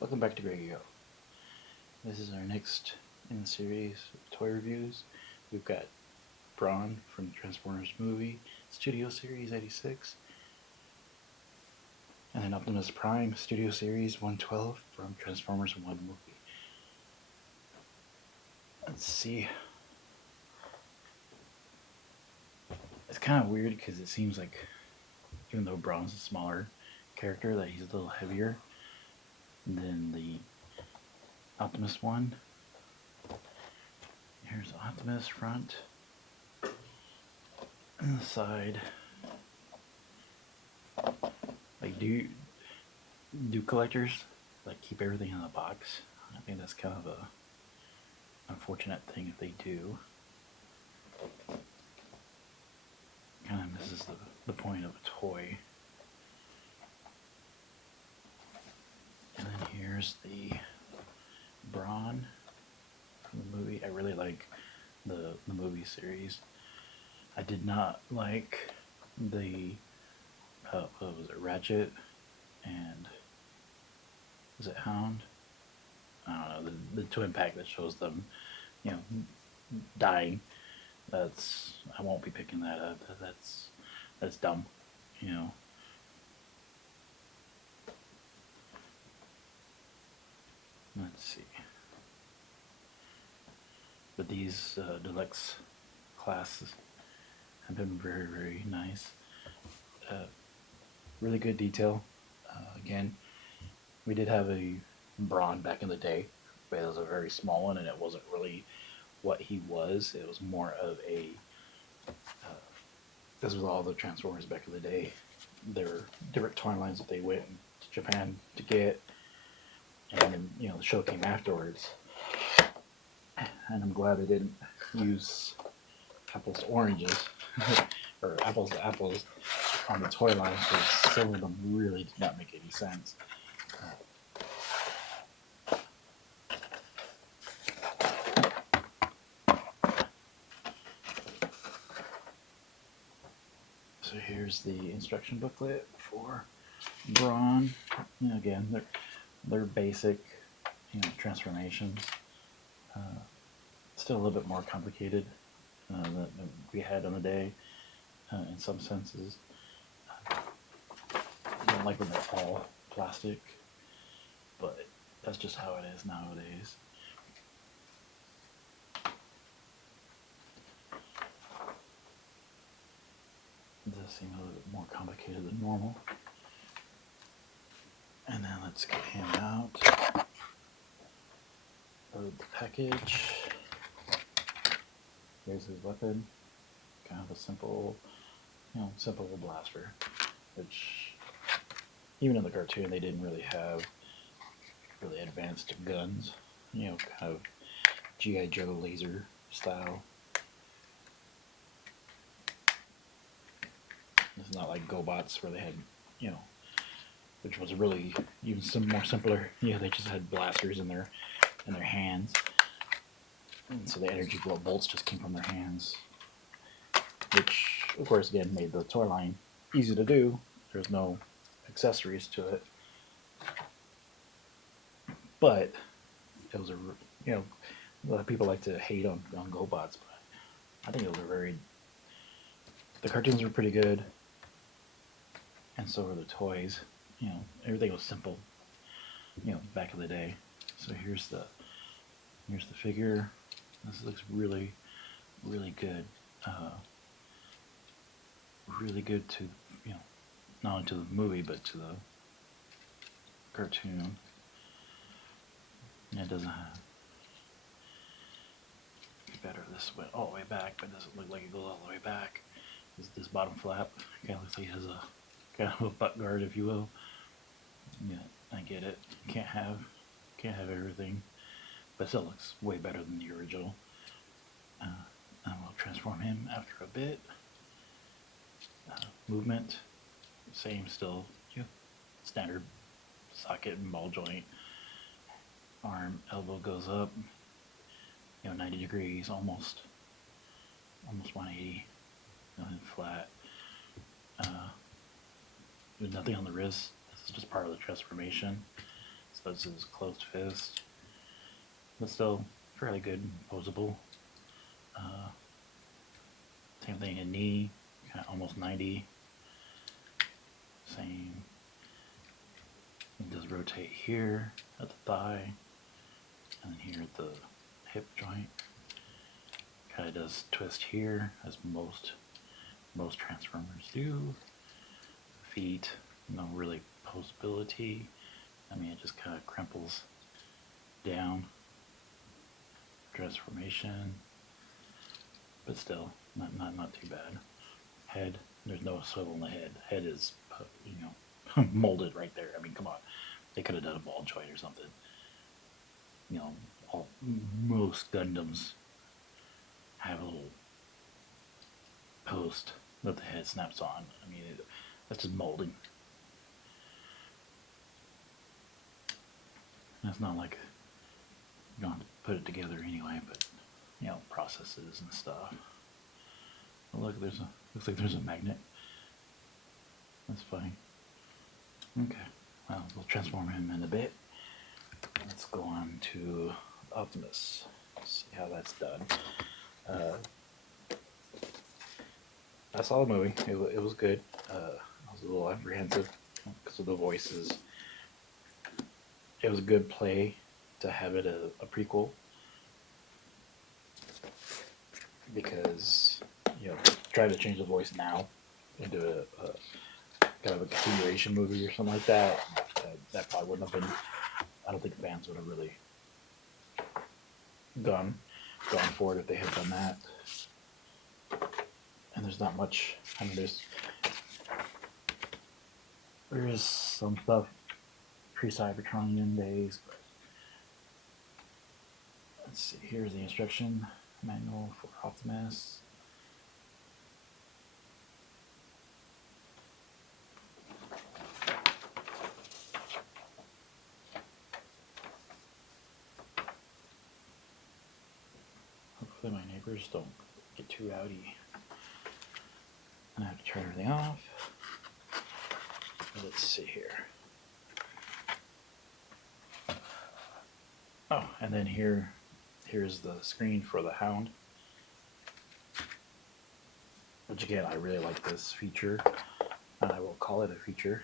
Welcome back to Greg Go. This is our next in the series of toy reviews. We've got Brawn from the Transformers movie, Studio Series 86, and then Optimus Prime, Studio Series 112 from Transformers 1 movie. Let's see. It's kind of weird because it seems like, even though Brawn's a smaller character, that he's a little heavier than the Optimus one. Here's Optimus front and the side. Like, do collectors like keep everything in the box? I think that's kind of a unfortunate thing if they do. Kind of misses the point of a toy. And then here's the Brawn from the movie. I really like the movie series. I did not like the what was it, Ratchet and was it Hound? I don't know, the twin pack that shows them, dying. I won't be picking that up. That's dumb, you know. Let's see. But these deluxe classes have been very, very nice. Really good detail. Again, we did have a Brawn back in the day, but it was a very small one, and it wasn't really what he was. It was more of a. This was all the Transformers back in the day. There were different toy lines that they went to Japan to get, and then the show came afterwards. And I'm glad they didn't use apples to oranges or apples to apples on the toy line, because some of them really did not make any sense. So here's the instruction booklet for Brawn. Again, they're basic, transformations. Still a little bit more complicated than we had on the day in some senses. I don't like when they're all plastic, but that's just how it is nowadays. It does seem a little bit more complicated than normal. And then let's get him out. Load the package. Here's his weapon. Kind of a simple blaster, which even in the cartoon they didn't really have really advanced guns. Kind of G.I. Joe laser style. It's not like GoBots where they had, which was really even more simpler. They just had blasters in their hands, and so the energy bolts just came from their hands, which of course again made the toy line easy to do. There's no accessories to it, but it was a lot of people like to hate on GoBots, but I think it was the cartoons were pretty good, and so were the toys. Everything was simple, back in the day. So here's the figure. This looks really, really good. Really good to, not only to the movie, but to the cartoon. It doesn't have better. This went all the way back, but it doesn't look like it goes all the way back. This bottom flap kind of looks like it has a kind of a butt guard, if you will. Yeah, I get it. Can't have everything, but it still looks way better than the original. And we'll transform him after a bit. Movement, same still, standard socket and ball joint. Arm, elbow goes up, 90 degrees, almost 180, and flat. There's nothing on the wrist. This is just part of the transformation. So was his closed fist, but still fairly good, posable. Same thing in knee, kind of almost 90. Same. It does rotate here at the thigh, and then here at the hip joint. Kind of does twist here, as most Transformers do. Feet, no really posability. I mean, it just kind of crimples down. Transformation, but still not too bad. Head, there's no swivel in the head. Head is, molded right there. I mean, come on, they could have done a ball joint or something. Most Gundams have a little post that the head snaps on. I mean, that's just molding. It's not like you don't have to put it together anyway, but processes and stuff. Oh, look, looks like there's a magnet. That's funny. Okay, well, we'll transform him in a bit. Let's go on to Optimus. See how that's done. I saw the movie. It was good. I was a little apprehensive because of the voices. It was a good play to have it a prequel, because trying to change the voice now into a kind of a continuation movie or something like that, that probably wouldn't have been. I don't think fans would have really gone for it if they had done that. And there's not much. I mean, there is some stuff pre-Cybertronian days, but let's see. Here's the instruction manual for Optimus. Hopefully my neighbors don't get too rowdy. And I have to turn everything off. Let's see here. Oh, and then here's the screen for the Hound. Which again, I really like this feature. I will call it a feature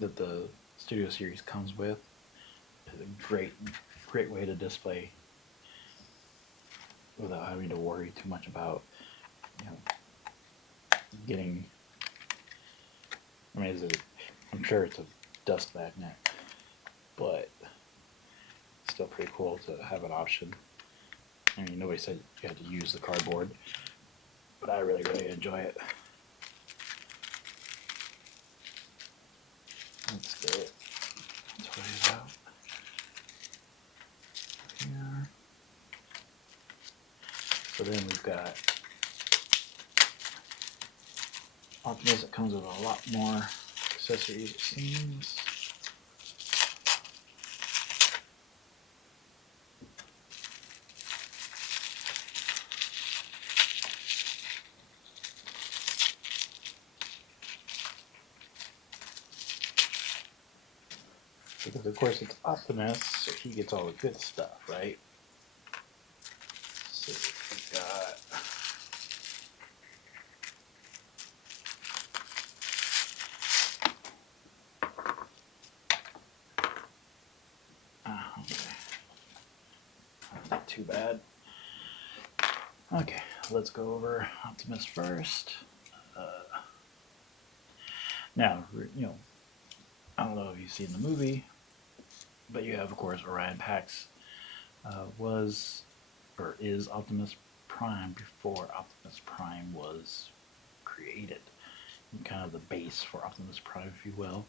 that the Studio Series comes with. It's a great way to display without having to worry too much about getting. I mean, I'm sure it's a dust magnet, but it's still pretty cool to have an option. I mean, nobody said you had to use the cardboard, but I really enjoy it. Let's get it. Let's try it out. Here. So then we've got Optimus that comes with a lot more accessories, it seems. Because of course it's Optimus, so he gets all the good stuff, right? So we've got okay. That's not too bad. Okay, let's go over Optimus first. Now, I don't know if you've seen the movie, but you have, of course, Orion Pax was or is Optimus Prime before Optimus Prime was created. And kind of the base for Optimus Prime, if you will.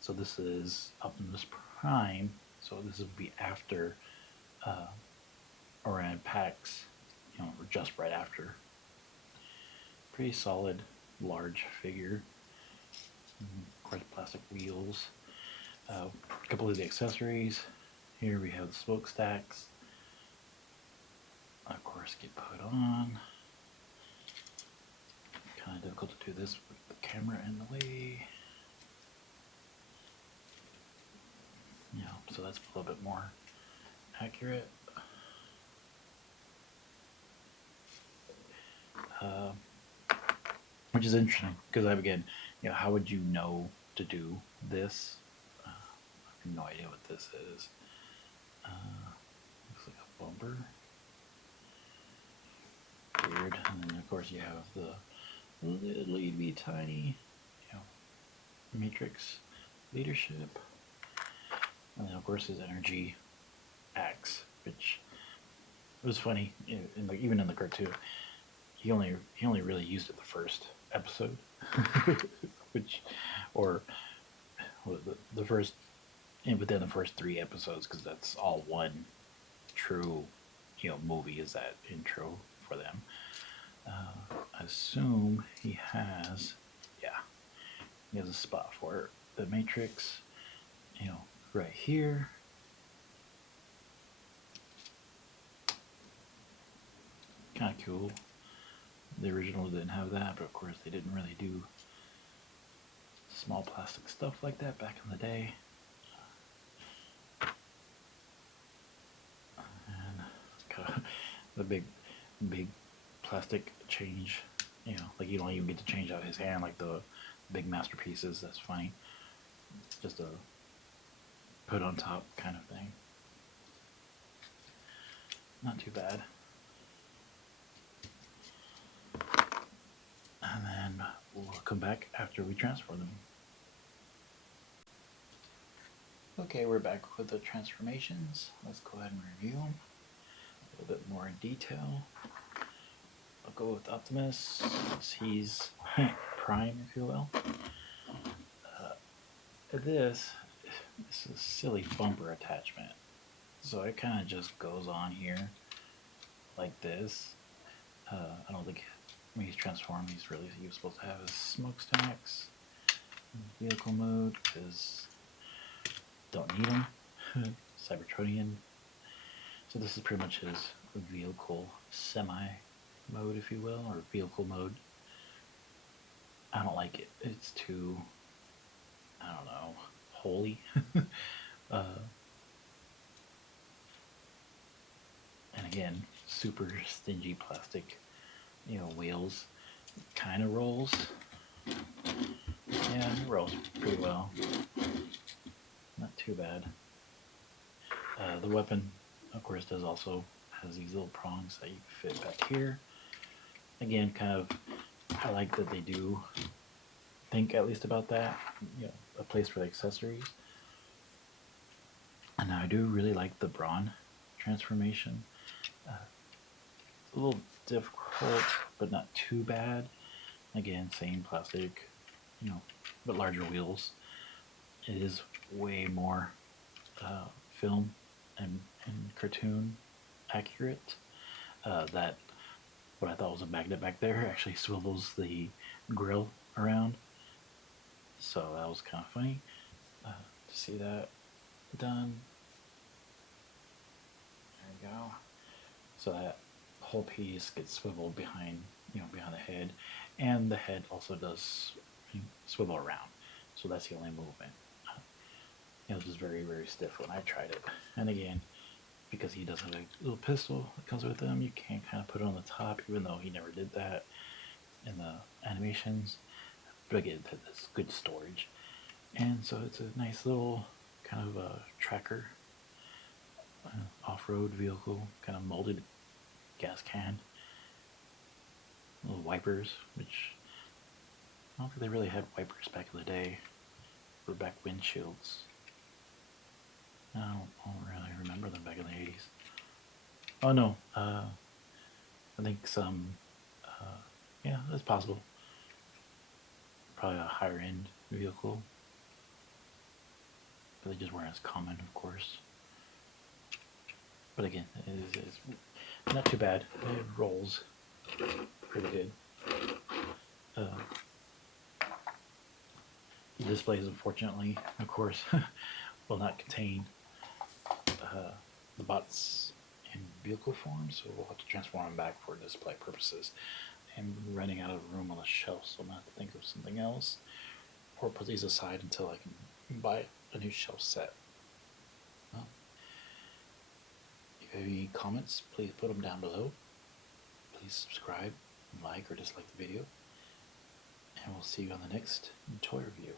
So this is Optimus Prime. So this would be after Orion Pax, or just right after. Pretty solid, large figure. Of course, plastic wheels. A couple of the accessories. Here we have the smokestacks. Of course, get put on. Kind of difficult to do this with the camera in the way. so that's a little bit more accurate. Which is interesting because again, how would you know to do this? I have no idea what this is. Looks like a bumper. Weird. And then of course you have the little itty tiny, matrix leadership, and then of course his energy axe, which was funny. Even in the cartoon, he only really used it the first episode, which, or the first, within the first 3 episodes, because that's all one true, movie is that intro for them. I assume he has a spot for the Matrix, right here. Kind of cool. The original didn't have that, but of course they didn't really do small plastic stuff like that back in the day. And kind of the big plastic change, like you don't even get to change out his hand like the big masterpieces. That's funny. It's just a put on top kind of thing. Not too bad. And then we'll come back after we transform them. Okay, we're back with the transformations. Let's go ahead and review them a little bit more in detail. I'll go with Optimus, he's Prime, if you will. This is a silly bumper attachment. So it kind of just goes on here like this. I don't think when he's transformed, he was supposed to have his smokestacks, vehicle mode, because don't need him. Cybertronian. So this is pretty much his vehicle semi mode, if you will, or vehicle mode. I don't like it. It's too, I don't know, holy. And again, super stingy plastic, wheels. Kind of rolls. Yeah, it rolls pretty well. Not too bad. The weapon, of course, has these little prongs that you can fit back here. Again, kind of, I like that they do think at least about that, a place for the accessories. And I do really like the Brawn transformation. A little difficult, but not too bad. Again, same plastic, but larger wheels. It is way more film and cartoon accurate. That what I thought was a magnet back there actually swivels the grill around. So that was kind of funny to see that done. There we go. So that whole piece gets swiveled behind the head, and the head also does swivel around. So that's the only movement. It was just very, very stiff when I tried it. And again, because he does have a little pistol that comes with him, you can kind of put it on the top, even though he never did that in the animations. But again, that's good storage. And so it's a nice little kind of a tracker, off-road vehicle, kind of molded gas can. Little wipers, which I don't think they really had wipers back in the day for back windshields. I don't really remember them back in the 80s. Oh no, I think some, yeah, that's possible. Probably a higher end vehicle. But they just weren't as common, of course. But again, it's not too bad. It rolls pretty good. The displays, unfortunately, of course, will not contain the bots in vehicle form, so we'll have to transform them back for display purposes. I'm running out of room on the shelf, so I'm going to have to think of something else, or put these aside until I can buy a new shelf set. you have any comments, please put them down below. Please subscribe, like, or dislike the video. And we'll see you on the next toy review.